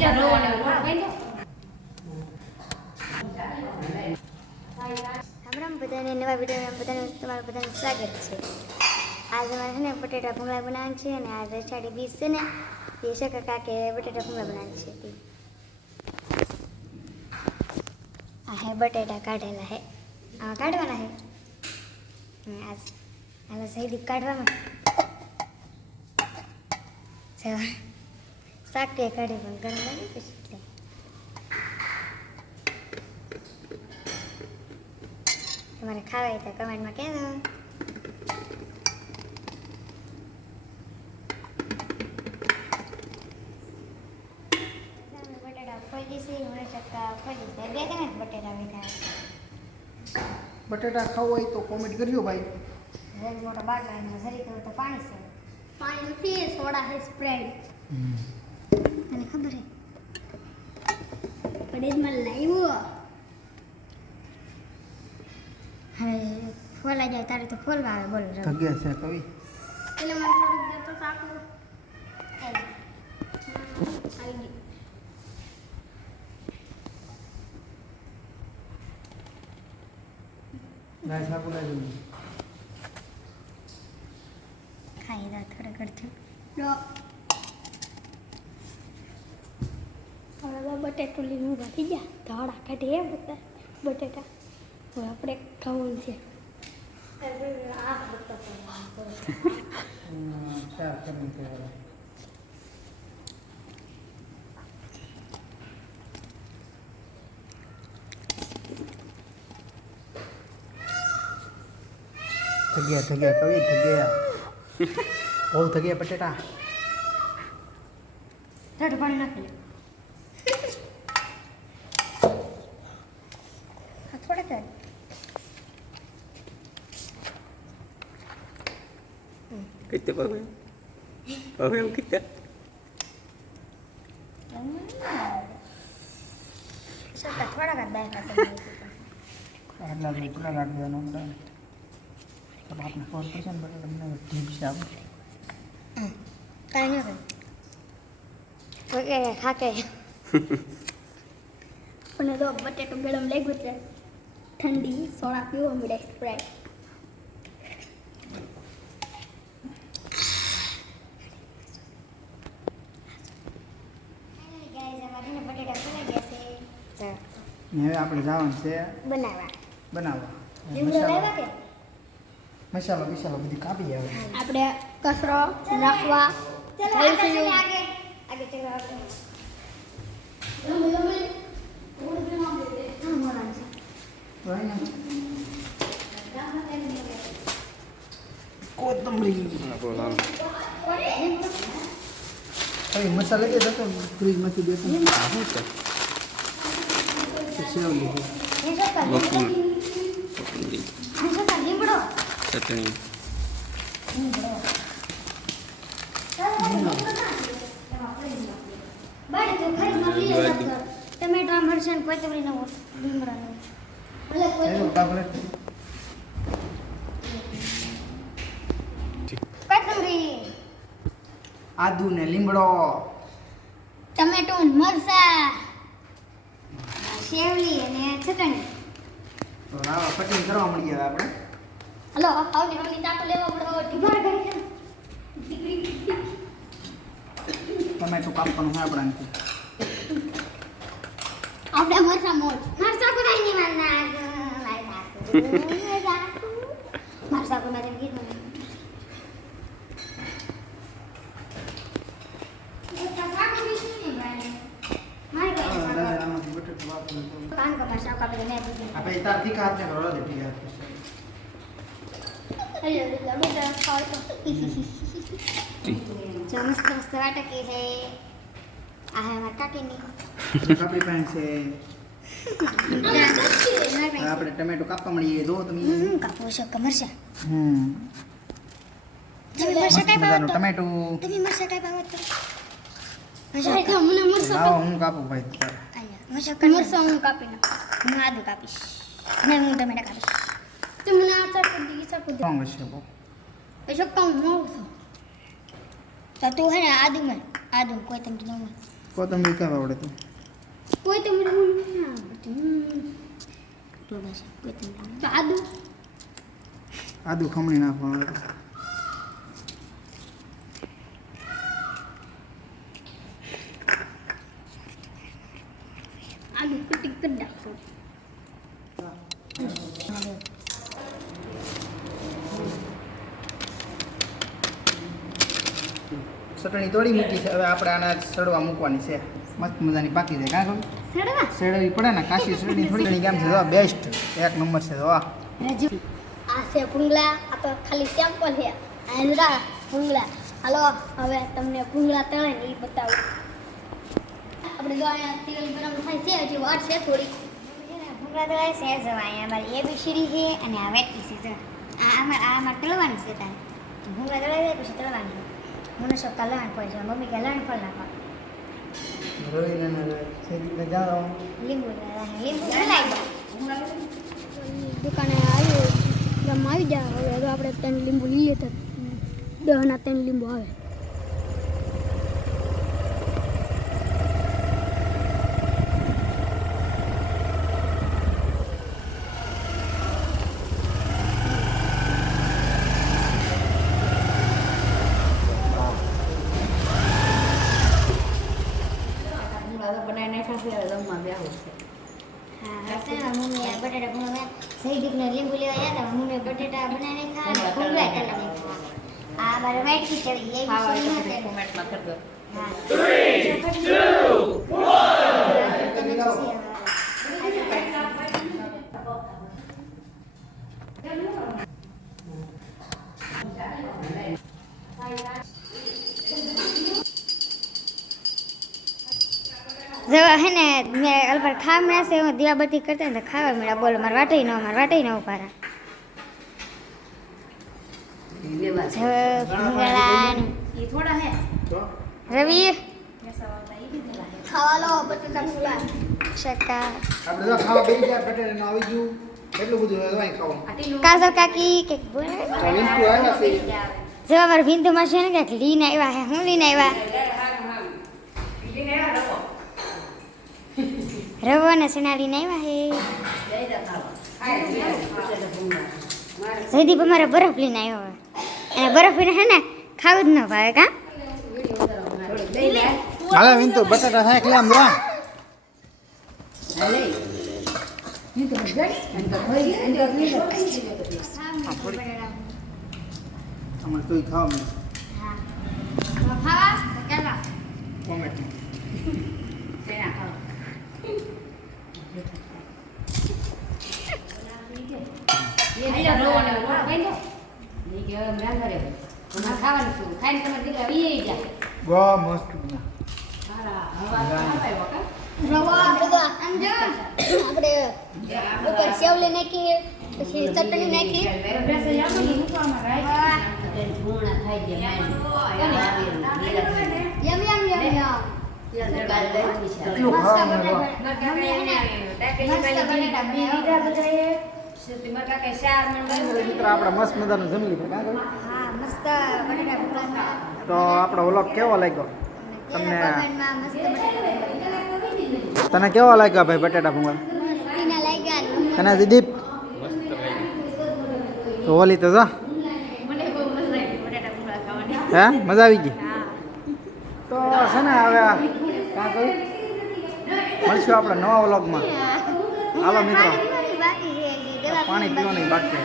બધાને નવા વિડીયોમાં બધાનું તમારું બધાનું સ્વાગત છે. આજે અમારે છે ને બટેટા ભૂંગળા બનાવવાનું છે અને આજે અષાઢી બીજ છે ને તે શક્કર કાકે બટેટા ભૂંગળા બનાવવાનું છે. આ હે બટેટા કાઢેલા હે, આમાં કાઢવાના હે આજ હાલો સહીદી કાઢવામાં શાક કે કાઢી પણ ગરમ લાગે પછી એટલે તમારે ખાવા હોય તો કમેન્ટમાં કહેજો. બટેટા ફોલી છે, ચક્કા ફોલી છે, બે કે બટેટા વેખાય. બટેટા ખાવું હોય તો કોમેન્ટ કરજો ભાઈ. જરી મોટા બાટલા જરી કહું તો પાણી છે, પાણી નથી, સોડા છે, સ્પ્રાઇટ. તને ખબર હે ફ્રીજમાં લાવ્યો. હવે ફોલા જાય તારે તો ફોલવા આવે. બોલો જગ્યા છે કવિ. એટલે મને થોડુંક દેતો સાકું. આવી ગઈ. ગાય સાકુ લાવી. ખાઈ દો થોડું કરતું. લો. હવે બટેટું લીલું રાખી ગયા. ધાડા કાઢી એ બધા બટેટા. હવે આપણે ખાવાનું છે. ચાર કરવી છે. થગ્યા કવિ થગ્યા બહુ થગ્યા બટેટા. થોડું પાણી નાખી લે. થોડાક Kita apa? Apa yang kita? સત્તા થોડાક જ દાયકા છે. આટલા જ એટલા કાઢી દેવાનો બધા. તો આપણે ખબર પડશે ને બટેટા મને ઠીક છે આપણે. કાંઈ ન કરે ઓકે ખાકે અને તો બટેટું ગરમ લાગ્યું એટલે ઠંડી સોડા પીવો મળે સ્પ્રાઇટ. ને હવે આપણે જવાનું છે બનાવવા મસાલો મસાલો બધી કાપી આવે. આપણે કચરો નાખવા કોથમરી Apa lam? હવે મસાલા જે હતો ફ્રીજમાંથી બેસી Apa tu? સેવ લીધું. Bakul. લીમડો Chutney. બાય તો ખાઈ મળી જતો ટમેટા મરચાં કોથમરી નો લીમડો નો એનું કાપડે કોથમરી આદુ ને લીમડો ટમેટું મરસા શેવલી અને ચટણી. તો રાવા કટિંગ કરવા મળી ગયા આપણે. હલો આવની ચાકુ લેવા પડે ઢીબાર કરી ટમેટું કાપવાનું હોય આપણાથી. આપણે મરસા મોજ મરચાં કરાઈ ની મારના મરચાં કો મેં કીધું આમાંથી બટેટું વાપરું તો કાન કો મરચાં કાપી મેં દીધી. આપણે તાર તીખા હાથને કરો દે ઠીક હાથ. બેટા ખાવ તો જો મસ્ત મસ્ત વાટકી હે. આ હે અમાર કાકીની. કાપડી પેન છે. હવે આપણે ટમેટું કાપવા મળીએ દો તમે. કાપો છો કે મરચાં તમે મસ્ત મરચાં કાંઈ મજાનું પાવો તો ટમેટું. તમે મરચાં કાંઈ પાવો તો મને મરસા લાવો હું કાપું ભાઈ. મરચાં મરસા હું કાપી નાખ. હું આદુ કાપીશ ને હું ટમેટા કાપીશ. તો મને આ ચાકુ દી સ્ટ્રોંગ છે બહુ. એ શક્કા હું મોઉં છું. તો તું હે ને આદુ કોઈ તમે કીધું કોથમરી કાં આવડે તું કોઈ તો મને તો બસ કોઈ તમને તો આદુ આદુ ખમણી નાખવાનું આવડે આદુ કટિંગ કરી નાખો. ચટણી તોડી મૂકી છે હવે આપણે આને સડવા મૂકવાની છે મસ્ત મજાની પાકી જાય કાં કહું સડવા સડવી પડે ને કાશી ચટણી થોડી કેમ છે જો બેસ્ટ એક નંબર છે જો રજુ આ છે ભૂંગળા. આ તો ખાલી સેમ્પલ છે. આ જરા ભૂંગળા. હાલો હવે તમને ભૂંગળા તળે ને એ બતાવું. આપણે જો અહીંયા તેલ ગરમ થાય છે હજી વાર છે થોડી. ભૂંગળા તળાય છે જવા અહીંયા અમારી એબીસીડી છે અને આ વેટકી છે જો આ અમારે તળવાનું છે તારે ભૂંગળા તળાઈ જાય પછી તળવાનું છે મને શોખતા લણ પડે છે મમ્મી કે લણ ફળ નાખવા લીંબુ તળાઈ દુકાને આવ્યો ગામમાં આવી જાય. હવે તો આપણે 3 લીંબુ લઈએ તો 10 ના 3 લીંબુ આવે. હા હશે ને મમ્મી આ બટાટા ભૂંગળા સહીદીપને લીંબુ લેવા ગયા હતા મમ્મી બટાટા બનાવીને ખાવા ભૂંગળા તળીને ખાવા આ મારે વાટકી ચડી એબીસીડી હા 3 જો હે ને મેં અલબર ખાવા મળ્યા છે હું દીવાબત્તી કરતા ને તો ખાવા મળ્યા બોલો મારે વાટઈ ન ઉભા રહ્યા રવિ ખાવા લો બટાટા ભૂંગળા. શકા આપણે જો ખાવા બેસી ગયા બટેટાનું આવી ગયું એટલું બધું હવે દવાઈ ખાવાનું કાજલ કાકી કે બોલે વિંકુ આવ્યા છે જો અમારે બિંદુમાં છે ને કંઈક લીને આવ્યા હે હું લીને આવ્યા રવો ને સણા લીને આવ્યા હે જયદીપ અમારે બરફ લઈને આવ્યો હવે અને બરફ લઈને હે ને ખાવું જ ન ભાવે કા હાલે વિંતુ બટાટા થાય કેમ રા અમારે તોય ખાવા મળે ટોમેટો વાહ મસ્ત રવા બધા આપણે ઉપર સેવલી નાખી પછી ચટણી નાખી યમ યમ યમ યમ એટલું ખાવા મળે આપણે મસ્ત મજાનું જમી લીધું કાં કહું? હા મસ્ત બટાટા ભૂંગળા તો આપણો વ્લોગ કેવો લાગ્યો તમને કોમેન્ટમાં મસ્ત બટાટા તને કેવો લાગ્યો ભાઈ બટાટા ભૂંગળા મસ્તીના લાગ્યા તને દીદીપ તો ઓલી તો જા હે મજા આવી ગઈ તો છે ને હવે કાં કહું મળશું આપણે નવા વ્લોગમાં હાલો મિત્રો બાકી છે હજી દવા પાણી પીવાની બાકી છે.